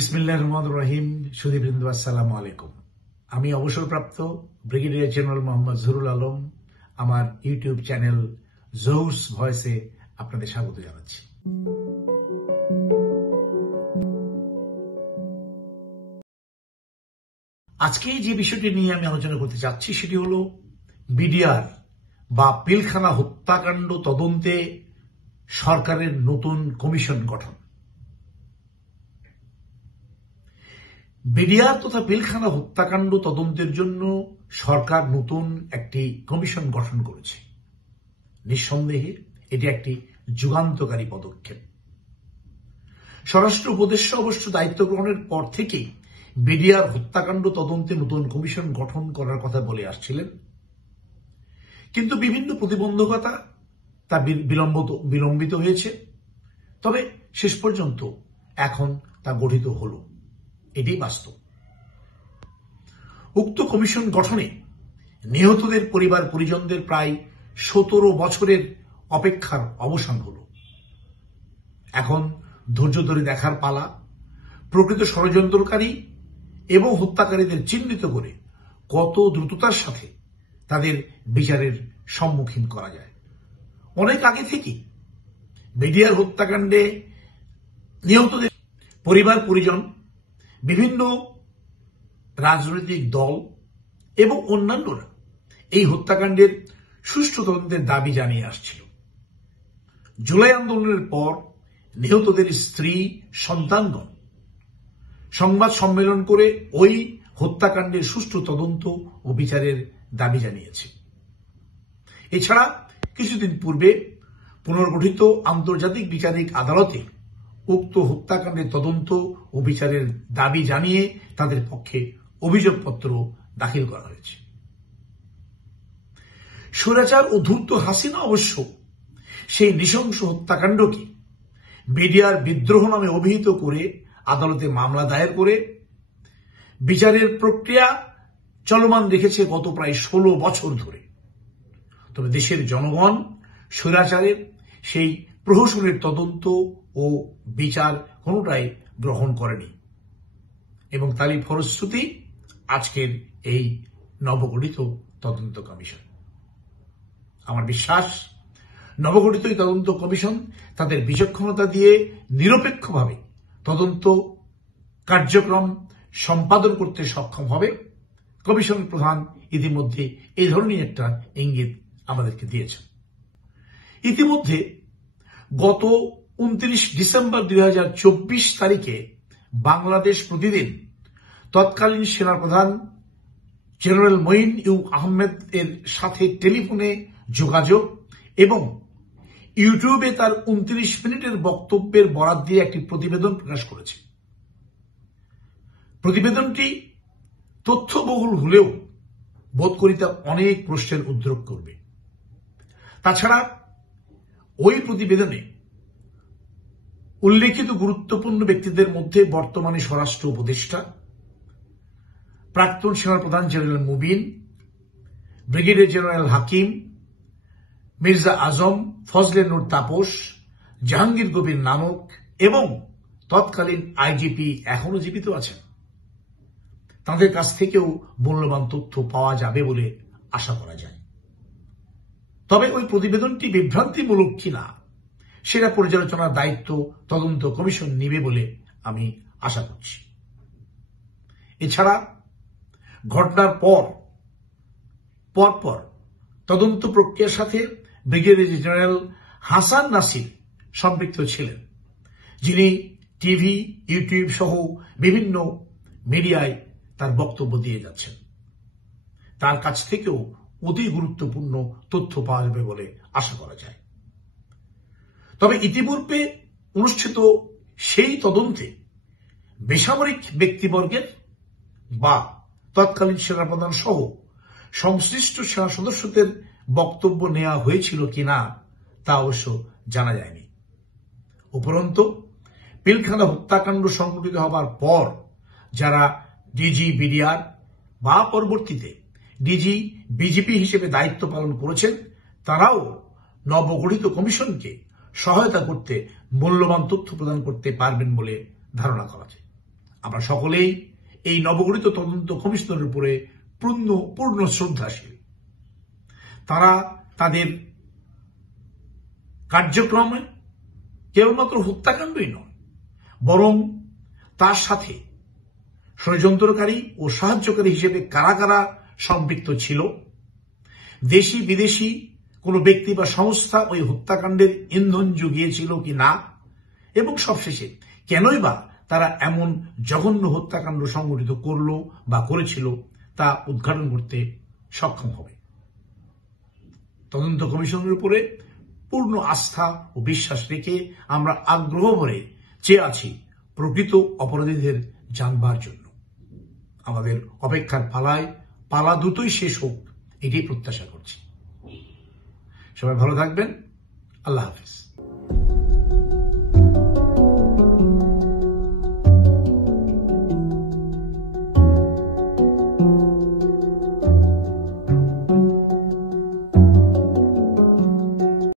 বিসমিল্লাহির রহমানির রহিম। সুধীবৃন্দ, আসসালামু আলাইকুম। আমি অবসরপ্রাপ্ত ব্রিগেডিয়ার জেনারেল মোহাম্মদ জহুরুল আলম আমার ইউটিউব চ্যানেল জহুরস ভয়েসে আপনাদের স্বাগত জানাচ্ছি। আজকে যে বিষয়টি নিয়ে আমি আলোচনা করতে চাচ্ছি সেটি হল বিডিআর বা পিলখানা হত্যাকাণ্ড তদন্তে সরকারের নতুন কমিশন গঠন। বিডিআর তথা পিলখানা হত্যাকাণ্ড তদন্তের জন্য সরকার নতুন একটি কমিশন গঠন করেছে। নিঃসন্দেহে এটি একটি যুগান্তকারী পদক্ষেপ। স্বরাষ্ট্র উপদেষ্টা অবশ্য দায়িত্ব গ্রহণের পর থেকেই বিডিআর হত্যাকাণ্ড তদন্তে নতুন কমিশন গঠন করার কথা বলে আসছিলেন, কিন্তু বিভিন্ন প্রতিবন্ধকতা তা বিলম্বিত হয়েছে। তবে শেষ পর্যন্ত এখন তা গঠিত হল, এটি বাস্তব। উক্ত কমিশন গঠনে নিহতদের পরিবার পরিজনদের প্রায় 17 বছরের অপেক্ষার অবসান হল। এখন ধৈর্য ধরে দেখার পালা প্রকৃত ষড়যন্ত্রকারী এবং হত্যাকারীদের চিহ্নিত করে কত দ্রুততার সাথে তাদের বিচারের সম্মুখীন করা যায়। অনেক আগে থেকেই বিডিআর হত্যাকাণ্ডে নিহতদের পরিবার পরিজন, বিভিন্ন রাজনৈতিক দল এবং অন্যান্যরা এই হত্যাকাণ্ডের সুষ্ঠু তদন্তের দাবি জানিয়ে আসছিল। জুলাই আন্দোলনের পর নিহতদের স্ত্রী সন্তানগণ সংবাদ সম্মেলন করে ওই হত্যাকাণ্ডের সুষ্ঠু তদন্ত ও বিচারের দাবি জানিয়েছে। এছাড়া কিছুদিন পূর্বে পুনর্গঠিত আন্তর্জাতিক বিচারিক আদালতে উক্ত হত্যাকাণ্ডের তদন্ত ও বিচারের দাবি জানিয়ে তাদের পক্ষে অভিযোগপত্র দাখিল করা হয়েছে। স্বৈরাচার ও ধূর্ত হাসিনা অবশ্য সেই নৃশংস হত্যাকাণ্ডকে বিডিআর বিদ্রোহ নামে অভিহিত করে আদালতে মামলা দায়ের করে বিচারের প্রক্রিয়া চলমান রেখেছে গত প্রায় 16 বছর ধরে। তবে দেশের জনগণ স্বৈরাচারের সেই প্রহসনের তদন্ত ও বিচার কোনটাই গ্রহণ করেনি এবং তারই ফলশ্রুতি আজকের এই নবগঠিত তদন্ত কমিশন। আমার বিশ্বাস নবগঠিত এই তদন্ত কমিশন তাদের বিচক্ষণতা দিয়ে নিরপেক্ষভাবে তদন্ত কার্যক্রম সম্পাদন করতে সক্ষম হবে। কমিশন প্রধান ইতিমধ্যে এই ধরনের একটা ইঙ্গিত আমাদেরকে দিয়েছেন। ইতিমধ্যে গত 29 ডিসেম্বর 2024 তারিখে বাংলাদেশ প্রতিদিন তৎকালীন সেনাপ্রধান জেনারেল মঈন আহমেদ এর সাথে টেলিফোনে যোগাযোগ এবং ইউটিউবে তার 29 মিনিটের বক্তব্যের বরাত দিয়ে একটি প্রতিবেদন প্রকাশ করেছে। প্রতিবেদনটি তথ্যবহুল হলেও বোধ করি তা অনেক প্রশ্নের উদ্রেক করবে। তাছাড়া ওই প্রতিবেদনে উল্লেখিত গুরুত্বপূর্ণ ব্যক্তিদের মধ্যে বর্তমানে স্বরাষ্ট্র উপদেষ্টা, প্রাক্তন সেনাপ্রধান জেনারেল মুবিন, ব্রিগেডিয়ার জেনারেল হাকিম, মির্জা আজম, ফজলে নূর তাপস, জাহাঙ্গীর কবির নানক এবং তৎকালীন আইজিপি এখনো জীবিত আছেন। তাদের কাছ থেকেও মূল্যবান তথ্য পাওয়া যাবে বলে আশা করা যায়। তবে ওই প্রতিবেদনটি বিভ্রান্তিমূলক কিনা সেটা পর্যালোচনার দায়িত্ব তদন্ত কমিশন নেবে বলে আমি আশা করছি। এছাড়া ঘটনার পর তদন্ত প্রক্রিয়ার সাথে ব্রিগেডিয়ার জেনারেল হাসান নাসির সম্পৃক্ত ছিলেন, যিনি টিভি, ইউটিউব সহ বিভিন্ন মিডিয়ায় তার বক্তব্য দিয়ে যাচ্ছেন। তার কাছ থেকেও অতি গুরুত্বপূর্ণ তথ্য পাওয়া যাবে বলে আশা করা যায়। তবে ইতিপূর্বে অনুষ্ঠিত সেই তদন্তে বেসামরিক ব্যক্তিবর্গের বা তৎকালীন সেনাপ্রধান সহ সংশ্লিষ্ট সেনা সদস্যদের বক্তব্য নেওয়া হয়েছিল কিনা তা অবশ্য জানা যায়নি। উপরন্তু পিলখানা হত্যাকাণ্ড সংঘটিত হবার পর যারা ডিজি বিডিআর বা পরবর্তীতে ডিজি বিজিপি হিসেবে দায়িত্ব পালন করেছেন তারাও নবগঠিত কমিশনকে সহায়তা করতে মূল্যবান তথ্য প্রদান করতে পারবেন বলে ধারণা করা যায়। আমরা সকলেই এই নবগঠিত তদন্ত কমিশনের উপরে পূর্ণ শ্রদ্ধাশীল। তারা তাদের কার্যক্রমে কেবলমাত্র হত্যাকাণ্ডই নয়, বরং তার সাথে ষড়যন্ত্রকারী ও সাহায্যকারী হিসেবে কারা কারা সম্পৃক্ত ছিল, দেশি বিদেশি কোন ব্যক্তি বা সংস্থা ওই হত্যাকাণ্ডের ইন্ধন জুগিয়েছিল কি না, এবং সবশেষে কেনই বা তারা এমন জঘন্য হত্যাকাণ্ড সংঘটিত করল বা করেছিল তা উদ্ঘাটন করতে সক্ষম হবে। তদন্ত কমিশনের উপরে পূর্ণ আস্থা ও বিশ্বাস রেখে আমরা আগ্রহ ভরে চেয়ে আছি প্রকৃত অপরাধীদের জানবার জন্য। আমাদের অপেক্ষার পালা দ্রুতই শেষ হোক, এটাই প্রত্যাশা করছি। সবাই ভালো থাকবেন। আল্লাহ হাফেজ।